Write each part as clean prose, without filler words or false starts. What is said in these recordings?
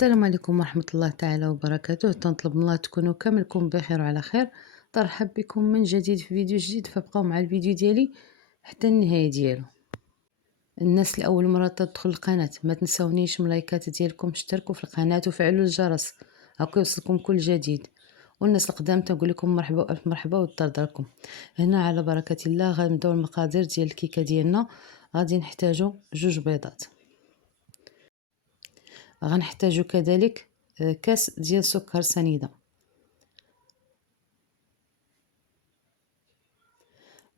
السلام عليكم ورحمة الله تعالى وبركاته. تنطلب من الله تكونوا كاملكم بخير وعلى خير. ترحب بكم من جديد في فيديو جديد، فبقاو مع الفيديو ديالي حتى النهاية ديالو. الناس اللي اول مرة تدخل القناة ما تنسونيش من لايكات ديالكم، اشتركوا في القناة وفعلوا الجرس هكا يوصلكم كل جديد. والناس القدام تنقول لكم مرحبا والف مرحبا والدار داركم. هنا على بركة الله غنبداو المقادير ديال الكيكة ديالنا. غادي نحتاجو 2 بيضات، غنحتاجو كذلك كاس ديال سكر سنيده،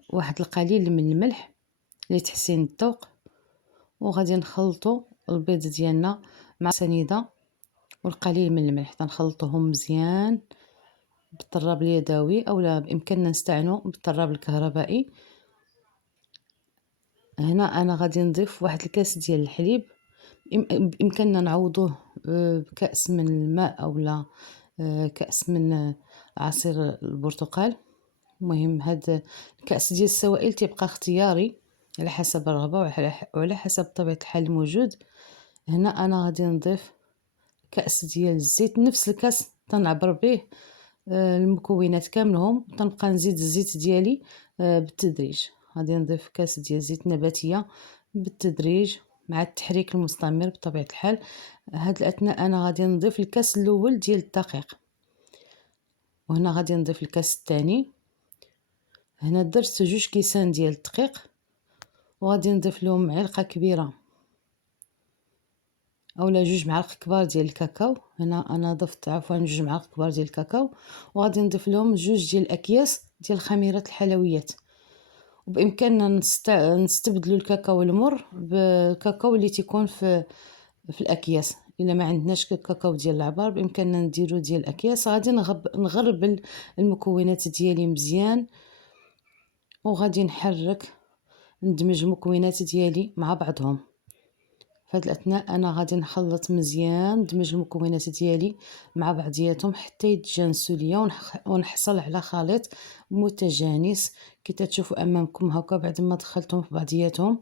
واحد القليل من الملح لتحسين الذوق، وغادي نخلطوا البيض ديالنا مع سنيده والقليل من الملح. تنخلطوهم مزيان بالطراب اليدوي اولا بامكاننا نستعنوا بالطراب الكهربائي. هنا انا غادي نضيف واحد الكاس ديال الحليب، بامكاننا نعوضوه بكأس من الماء اولا كأس من عصير البرتقال. المهم هاد الكأس ديال السوائل تيبقى اختياري على حسب الرغبه وعلى حسب طبيعه الحال الموجود. هنا انا غادي نضيف كأس ديال الزيت، نفس الكاس تنعبر به المكونات كاملهم، تنبقى نزيد الزيت ديالي بالتدريج. غادي نضيف كاس ديال زيت نباتيه بالتدريج مع التحريك المستمر بطبيعه الحال. هاد الاثناء انا غادي نضيف الكاس الاول ديال الدقيق، وهنا غادي نضيف الكاس الثاني. هنا درت 2 كيسان ديال الدقيق، وغادي نضيف لهم معلقه كبيره اولا 2 معالق كبار ديال الكاكاو. هنا انا ضفت عفوا 2 معالق كبار ديال الكاكاو، وغادي نضيف لهم 2 ديال الاكياس ديال خميره الحلويات. وبامكاننا نستبدلوا الكاكاو المر بالكاكاو اللي تيكون في الاكياس. الا ما عندناش الكاكاو ديال العبار بامكاننا نديرو ديال الاكياس. غادي نغربل المكونات ديالي مزيان، وغادي نحرك ندمج المكونات ديالي مع بعضهم. في هذه الاثناء انا غادي نخلط مزيان، ندمج المكونات ديالي مع بعضياتهم حتى يتجانسوا ليا ونحصل على خليط متجانس كي تشوفوا امامكم هكا بعد ما دخلتهم في بعضياتهم.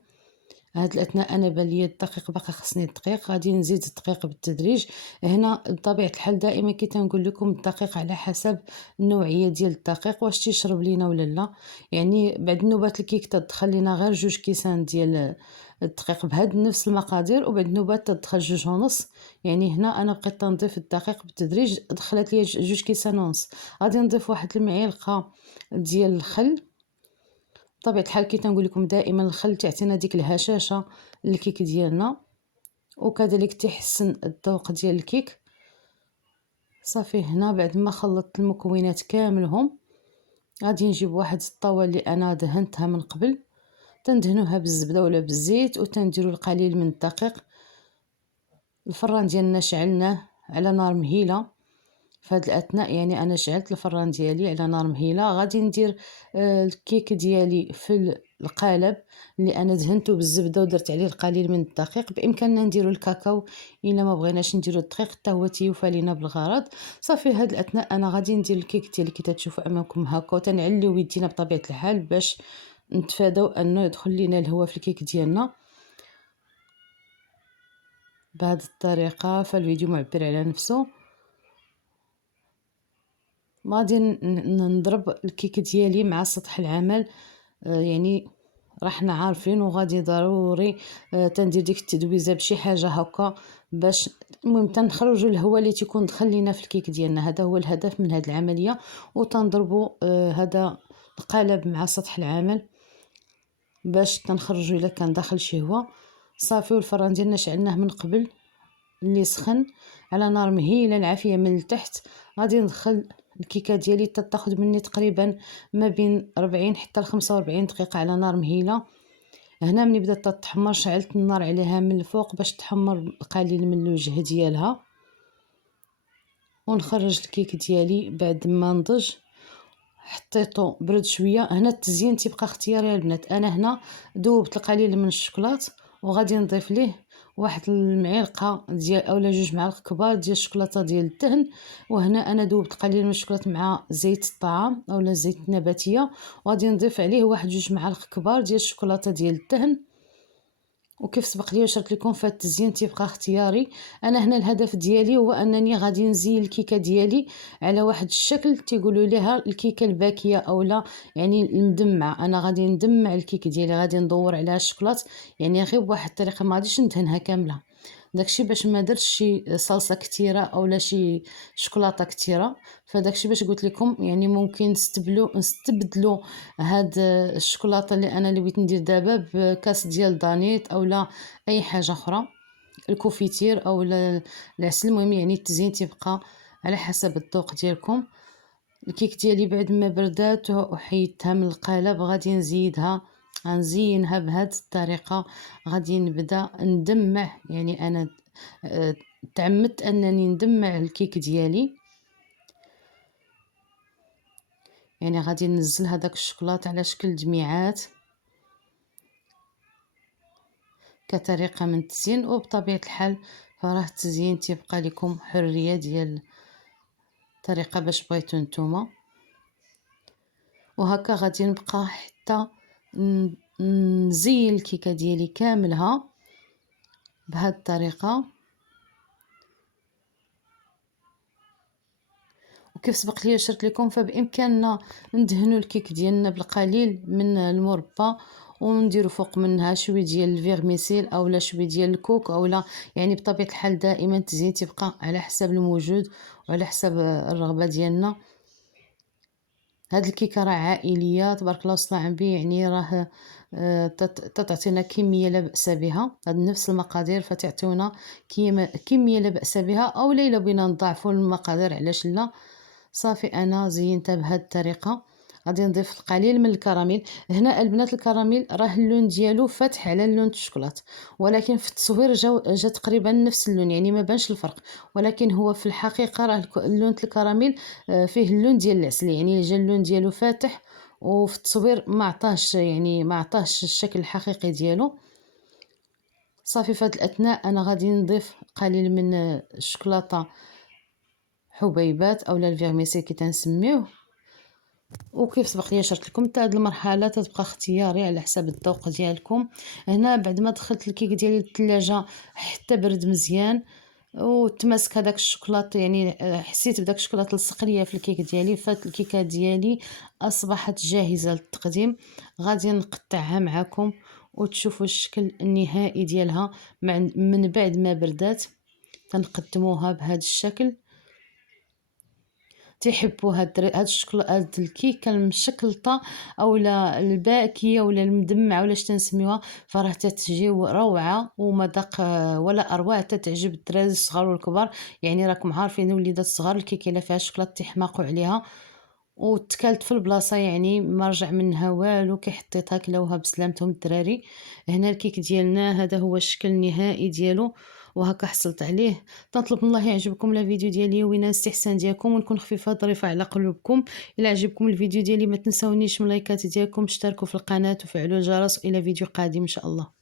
هاد الاثناء انا بان ليا الدقيق باقي خصني الدقيق، غادي نزيد الدقيق بالتدريج. هنا بطبيعه الحال دائما كي تنقول لكم الدقيق على حسب النوعيه ديال الدقيق، واش تيشرب لينا ولا لا. يعني بعد نوبات الكيك تدخل لينا غير 2 كيسان ديال الدقيق بهاد نفس المقادير، وبعد نوبات تدخل 2 ونص. يعني هنا انا بقيت تنضيف الدقيق بالتدريج، دخلت ليا 2 كيسان ونص. غادي نضيف واحد المعلقه ديال الخل. بطبيعه الحال كي تنقول لكم دائما الخل تعطينا ديك الهشاشه للكيك ديالنا، وكذلك تحسن الذوق ديال الكيك. صافي هنا بعد ما خلطت المكونات كاملهم غادي نجيب واحد الطاوه اللي انا دهنتها من قبل، تندهنوها بالزبده ولا بالزيت، وتنديروا القليل من الدقيق. الفران ديالنا شعلناه على نار مهيله. في هذه الاثناء يعني انا شعلت الفران ديالي على نار مهيله. غادي ندير الكيك ديالي في القالب اللي انا دهنته بالزبده ودرت عليه القليل من الدقيق. بامكاننا نديروا الكاكاو الا ما بغيناش نديروا الدقيق حتى هو تيوفى لينا بالغرض. صافي هذه الاثناء انا غادي ندير الكيك ديالي كي تشوفوا امامكم هكا، وتنعليو يدينا بطبيعه الحال باش نتفاداو انه يدخل لينا الهواء في الكيك ديالنا. بهذه الطريقه فالفيديو معبر على نفسه. غادي نضرب الكيك ديالي مع سطح العمل. يعني راحنا عارفين، وغادي ضروري تندير ديك التدويزه بشي حاجه هكا باش المهم تنخرجوا الهواء اللي تيكون دخل لينا في الكيك ديالنا. هذا هو الهدف من هذه العمليه. وتنضربوا هذا القالب مع سطح العمل باش تنخرجوا الا كان داخل شي هواء. صافي والفران ديالنا شعلناه من قبل اللي سخن على نار مهيله العافيه من التحت. غادي ندخل الكيكه ديالي تاخذ مني تقريبا ما بين 40 حتى ل 45 دقيقه على نار مهيله. هنا ملي بدات تحمر شعلت النار عليها من الفوق باش تحمر قليل من الوجه ديالها. ونخرج الكيك ديالي بعد ما نضج حطيته برد شويه. هنا التزيين تيبقى اختياري البنات. انا هنا ذوبت القليل من الشوكولات، وغادي نضيف ليه واحد المعلقه ديال اولا 2 معالق كبار ديال الشوكولاته ديال الدهن. وهنا انا ذوبت قليل من الشوكولات مع زيت الطعام اولا زيت النباتيه، وغادي نضيف عليه واحد 2 معالق كبار ديال الشوكولاته ديال الدهن. وكيف سبق لي وشرت لكم فهاد التزيين تيبقى اختياري. انا هنا الهدف ديالي هو انني غادي نزين الكيكه ديالي على واحد الشكل تيقولوا ليها الكيكه الباكيه او لا، يعني المدمعه. انا غادي ندمع الكيكه ديالي، غادي ندور عليها الشوكولات يعني غير بواحد الطريقه، ما غاديش ندهنها كامله. داكشي باش ما درتش شي صلصه كتيره اولا شي شوكولاته كتيره. فداكشي باش قلت لكم يعني ممكن نستبدلوا هاد الشوكولاته اللي بغيت ندير دابا بكاس ديال دانيت اولا اي حاجه اخرى، الكوفيتير اولا العسل. المهم يعني التزيين تيبقى على حسب الذوق ديالكم. الكيك ديالي بعد ما بردات وحيدتها من القالب غادي غنزينها بهذه الطريقه. غادي نبدا ندمع، يعني انا تعمدت انني ندمع الكيك ديالي، يعني غادي ننزل هذاك الشوكولاط على شكل دميعات كطريقه من التزيين. وبطبيعه الحال فراه التزيين تيبقى لكم حريه ديال الطريقه باش بغيتو نتوما. وهكا غادي نبقى حتى نزين الكيكه ديالي كاملها بهذه الطريقه. وكيف سبق لي شرت لكم فبامكاننا ندهنوا الكيك ديالنا بالقليل من المربى ونديروا فوق منها شويه ديال الفيرميسيل اولا شويه ديال الكوك اولا، يعني بطبيعه الحال دائما التزيين تبقى على حسب الموجود وعلى حسب الرغبه ديالنا. هاد الكيكه راه عائليه تبارك الله وصل عمبي، يعني راه تعطينا كميه لا باس بها. هاد نفس المقادير فتعطيونا كميه لا باس بها، او الا بغينا نضاعفوا المقادير علاش لا. صافي انا زينتها بهذه الطريقه. غادي نضيف القليل من الكراميل. هنا البنات الكراميل راه اللون ديالو فاتح على اللون الشوكولات، ولكن في التصوير جا تقريبا نفس اللون، يعني ما بانش الفرق. ولكن هو في الحقيقه راه اللون الكراميل فيه اللون ديال العسل، يعني جا اللون ديالو فاتح، وفي التصوير ما عطاهش يعني ما عطاهش الشكل الحقيقي ديالو. صافي في هذه الاثناء انا غادي نضيف قليل من الشوكولاته حبيبات اولا الفيرميسيل كي تنسميوه. وكيف سبق لي شرت لكم حتى هذه المرحله تتبقى اختياري على حسب الذوق ديالكم. هنا بعد ما دخلت الكيك ديالي للثلاجه حتى برد مزيان وتماسك هذاك الشوكولاط، يعني حسيت بداك الشوكولاط لصق ليا في الكيك ديالي. فات الكيكه ديالي اصبحت جاهزه للتقديم. غادي نقطعها معكم وتشوفوا الشكل النهائي ديالها من بعد ما بردات. تنقدموها بهذا الشكل. تيحبوا هاد الشكل هاد الكيكه المشكلطه اولا الباكيه ولا المدمعه ولا اش تنسميوها، فراه تتجي روعه ومذاق ولا اروع. تتعجب الدراري الصغار والكبار، يعني راكم عارفين الوليدات الصغار الكيكه الا فيها الشكلاط تيحماقوا عليها. وتكلت في البلاصه يعني ما رجع منها والو، كي حطيتها كلاوها بسلامتهم الدراري. هنا الكيك ديالنا هذا هو الشكل النهائي ديالو، وهكا حصلت عليه. تنطلب من الله يعجبكم الفيديو ديالي وينال الاستحسان ديالكم ونكون خفيفه ظريفه على قلوبكم. الى عجبكم الفيديو ديالي ما تنسونيش من لايكات ديالكم، اشتركوا في القناه وفعلوا الجرس. الى فيديو قادم ان شاء الله.